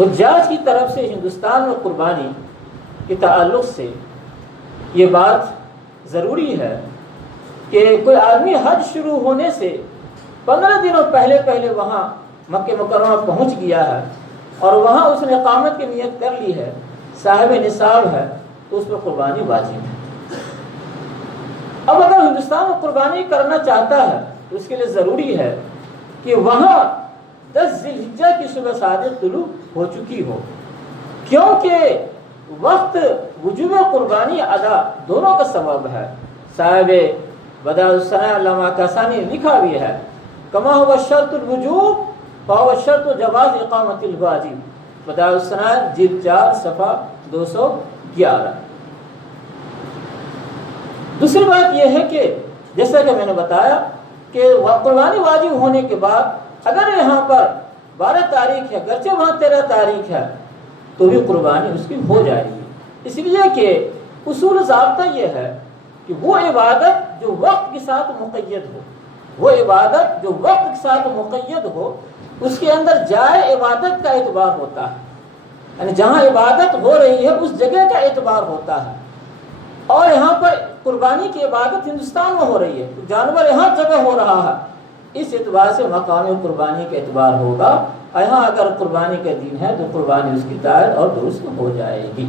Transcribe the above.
حجاج کی طرف سے ہندوستان میں قربانی کے تعلق سے یہ بات ضروری ہے کہ کوئی آدمی حج شروع ہونے سے 15 دنوں پہلے وہاں مکہ مکرمہ پہنچ گیا ہے اور وہاں اس نے اقامت کی نیت کر لی ہے، صاحب نصاب ہے، تو اس پر قربانی واجب ہے۔ اب اگر ہندوستان میں قربانی کرنا چاہتا ہے تو اس کے لیے ضروری ہے کہ وہاں 10 ذی الحجہ کی صبح صادق طلوع ہو چکی ہو، کیونکہ وقت وجوب قربانی ادا دونوں کا سبب ہے۔ صاحب بدائع الصنائع علامہ کاسانی نے لکھا بھی ہے، کما ہوا شرط الوجوب فهو شرط جواز اقامت الواجب، بدائع الصنائع جلد 4 صفحہ 211۔ دوسری بات یہ ہے کہ جیسا کہ میں نے بتایا کہ قربانی واجب ہونے کے بعد اگر یہاں پر 12 تاریخ ہے، گرچہ وہاں 13 تاریخ ہے، تو بھی قربانی اس کی ہو جائے گی، اس لیے کہ اصول ضابطہ یہ ہے کہ وہ عبادت جو وقت کے ساتھ مقید ہو، وہ عبادت جو وقت کے ساتھ مقید ہو، اس کے اندر جائے عبادت کا اعتبار ہوتا ہے، یعنی جہاں عبادت ہو رہی ہے اس جگہ کا اعتبار ہوتا ہے۔ اور یہاں پر قربانی کی عبادت ہندوستان میں ہو رہی ہے، جانور یہاں جگہ ہو رہا ہے، اس اعتبار سے مقام قربانی کا اعتبار ہوگا۔ یہاں اگر قربانی کا دن ہے تو قربانی اس کی دائر اور درست ہو جائے گی۔